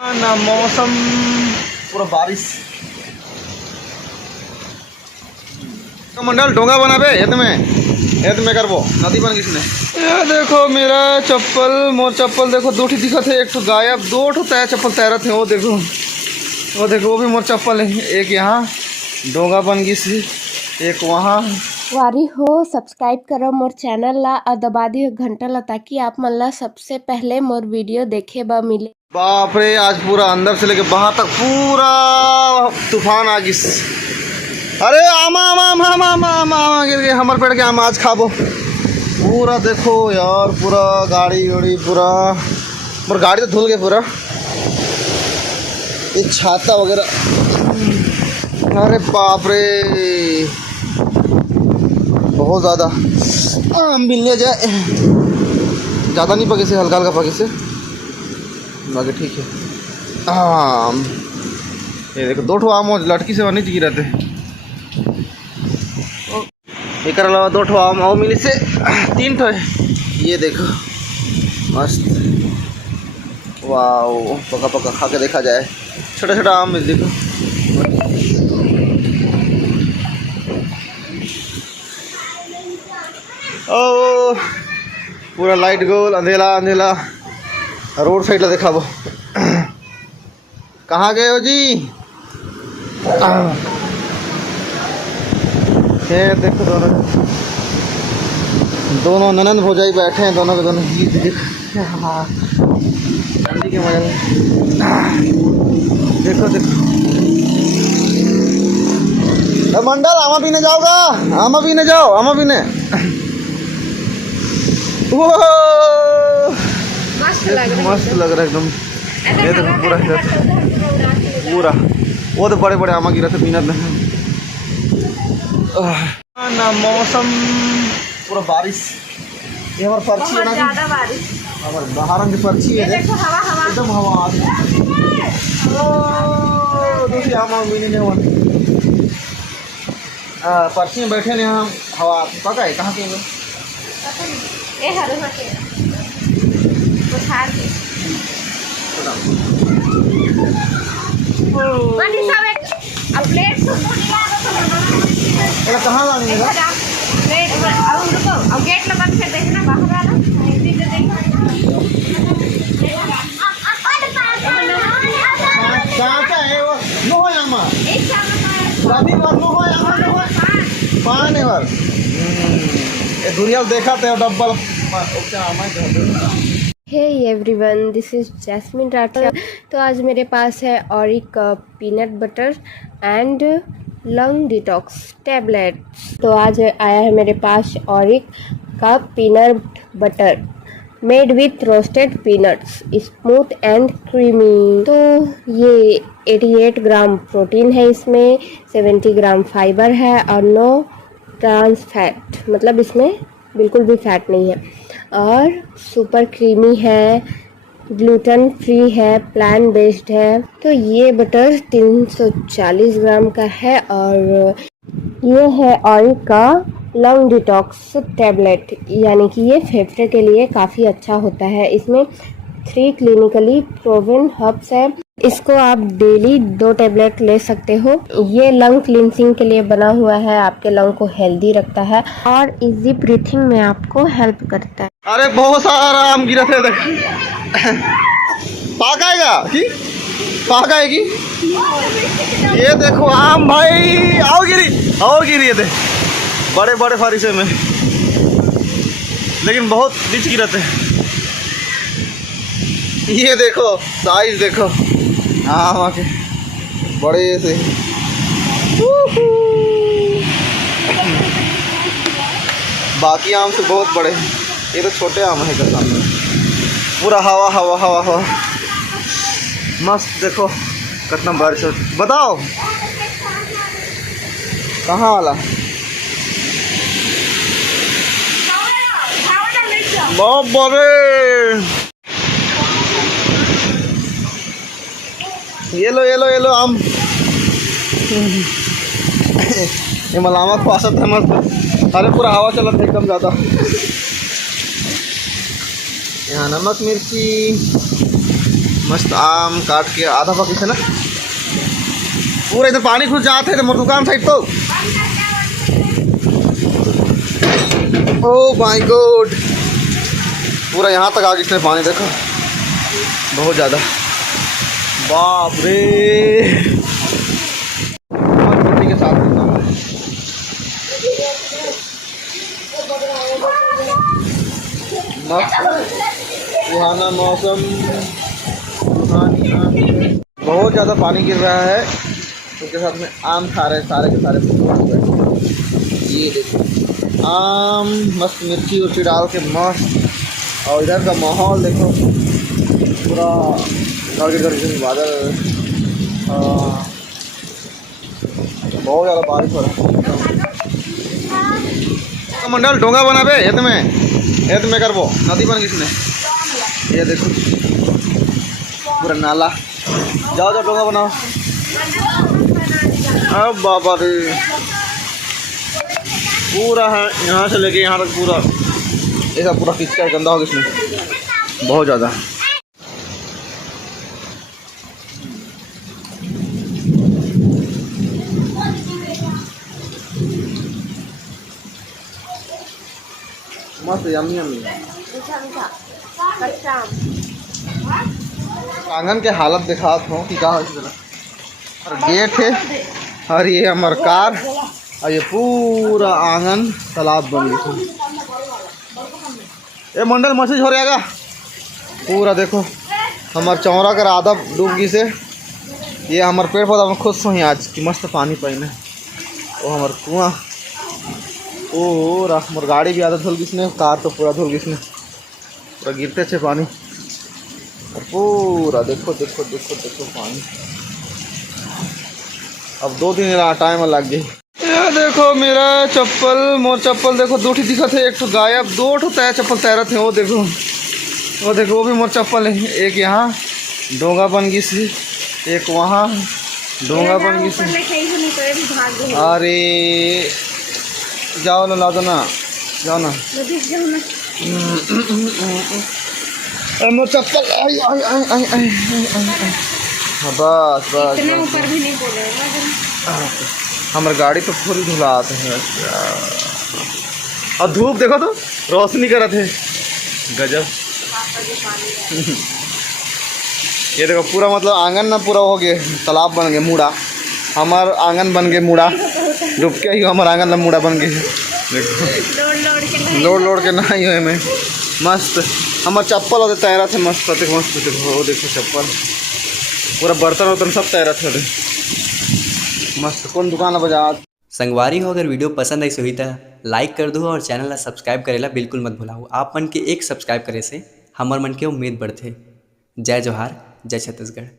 ना मौसम पूरा बारिश मंडल डोंगा बना बे ये तुम्हें करबो नदी बन किसने ये देखो मेरा चप्पल मोर चप्पल देखो दो ठी दिखत है एक तो गायब दो ठो तय चप्पल तैरत है वो देखो वो भी मोर चप्पल है एक यहाँ डोंगा बन गई सी एक वहाँ वारी हो सब्सक्राइब करो मोर चैनल ला और दबा दियो घंटा ला ताकि आप मन ला सबसे पहले मोर वीडियो देखे बा मिले। बाप रे आज पूरा अंदर से लेके बाहर तक पूरा तूफान आ गई। अरे आमा आमा आमा आमा आमा आमा आमा गिर गए हमारे पेड़ के आम आज खाबो पूरा देखो यार पूरा गाड़ी उड़ी पूरा गाड़ी तो धुल गए पूरा ये छाता वगैरह। अरे बाप रे बहुत ज़्यादा आम मिलने जाए ज़्यादा नहीं पके से हल्का हल्का पके से बाकी ठीक है। आम ये देखो दो ठो आम लटकी से नीचे गिरा थे एक अलावा दो ठो आम और मिली से तीन ठो है। ये देखो मस्त वाह पका पका खा के देखा जाए छोटा छोटा आम मिल देखो ओ पूरा लाइट गोल अंधेला अंधेला रोड साइड ला देखा वो कहाँ गए हो जी ये देखो दोनों ननंद भौजाई बैठे हैं दोनों के दोनों ठंडी के मजा देखो मंडल आमा पीने जाओगा आमा पीने जाओ आमा पीने मस्त लग रहा है एकदम। ये देखो पूरा वो तो बड़े बड़े आमा गिरा थे पीनट में ना मौसम पूरा बारिश ये हमारे पर्ची है ना हमारे बाहर की पर्ची है एकदम हवा दूसरी आमा मिली नहीं पर्ची में बैठे नहीं हम हवा पका है कहाँ के कहाँ लाने गेट लगा के देखना बाहर वाला है वो नो है आमा शादी बार नो है आमा नो है पान है बार ये दुनिया देखा थे डब्बल क्या आमा hey everyone this is Jasmine Rathore. तो आज मेरे पास है Auric peanut butter and lung detox tablet. तो आज आया है मेरे पास ऑरिक का peanut butter made with roasted peanuts smooth and creamy. तो ये 88 ग्राम प्रोटीन है इसमें 70 ग्राम फाइबर है और नो ट्रांस फैट मतलब इसमें बिल्कुल भी फैट नहीं है और सुपर क्रीमी है ग्लूटेन फ्री है प्लांट बेस्ड है। तो ये बटर 340 ग्राम का है और ये है ऑरिक का लंग डिटॉक्स टैबलेट यानी कि ये फेफड़े के लिए काफ़ी अच्छा होता है। इसमें 3 क्लिनिकली प्रूवन हर्ब्स है। इसको आप डेली 2 टैबलेट ले सकते हो। ये लंग क्लींसिंग के लिए बना हुआ है आपके लंग को हेल्दी रखता है और इजी ब्रीथिंग में आपको हेल्प करता है। अरे बहुत सारा आम गिरा थे देख पाक आएगा कि पाक आएगी ये देखो आम भाई आओ गिरी ये दे बड़े बड़े फारिशे में लेकिन बहुत नीचे गिरा थे। ये देखो साइज देखो आम आके बड़े से बाकी आम से बहुत बड़े ये तो छोटे आम है का सामने पूरा हवा हवा हवा हवा मस्त देखो कितना बारिश बताओ कहाँ वाला बहुत बड़े ये लो आम ये मलामा ख्वासत है मस्त। अरे पूरा हवा चला था एकदम ज़्यादा यहाँ नमक मिर्ची मस्त आम काट के आधा पकी थे ना पूरा इधर पानी घुस जाते है तो मोर दुकान साइड तो ओ माय गॉड पूरा यहाँ तक आ गया इसमें पानी देखो बहुत ज़्यादा बाप रे मिट्टी के साथ मस्त सुहाना मौसम बहुत ज़्यादा पानी गिर रहा है उसके साथ में आम खा रहे हैं सारे के सारे ये देखो आम मस्त मिर्ची उर्ची डाल के मस्त और इधर का माहौल देखो पूरा गर्मी बादल बहुत ज़्यादा बारिश हो रहा है मंडल डोंगा बनाबे ये तुम्हें करबो नदी बन किसने ये देखो पूरा नाला जाओ जाओ डोंगा बनाओ अब बाबा रे पूरा है यहाँ से लेके यहाँ तक पूरा ऐसा पूरा किचका गंदा होगा इसमें बहुत ज़्यादा मस्त यम्मी यम्मी आंगन के हालत दिखात हूँ कि क्या और गेट है और ये हमार कार और ये पूरा आंगन तालाब बन गया ये मंडल मछली हो रहेगा पूरा देखो हमार चौरा कर आधा डूब गई से ये हमार पेड़ पौधा में खुश हुई आज कि मस्त पानी पाइने वो हमार कुआँ ओ मोर गाड़ी भी आधा धुल गई कार तो पूरा धुल गई पूरा गिरते थे पानी और पूरा देखो देखो देखो देखो पानी अब 2 दिन टाइम लग गई ये देखो मेरा चप्पल मोर चप्पल देखो 2 दिखत है एक तो गायब 2 तय चप्पल तैरत है वो देखो वो भी मोर चप्पल है एक यहाँ डोंगा बन गई सी एक वहाँ डोंगा बन गई सी अरे जाओ ना ला दो ना जाओ ना मोर चप्पल आई आई आई आई आई बस बस ऊपर भी नहीं बोले हमारे गाड़ी तो पूरी धुलाते हैं और धूप देखो तो रोशनी कर रहे थे गजब ये देखो पूरा मतलब आंगन ना पूरा हो गया तालाब बन गया मूड़ा हमार आंगन बन गए मूड़ा डूब के ही हमारे आंगन ना मूड़ा बन गए देखो लोड के ना ही हुए में मस्त हमारे चप्पल होते तैरा थे मस्त देखो मस्त देखो वो देखो चप्पल पूरा बर्तन वर्तन सब तैरा थे मस्त कौन दुकान बजा संगवारी हो अगर वीडियो पसंद आई सही तो लाइक कर दो और चैनल ला सब्सक्राइब करेला बिल्कुल मत भुलाओ आप मन के एक सब्सक्राइब करे से हमार मन के उम्मीद बढ़ते जय जोहार जय छत्तीसगढ़।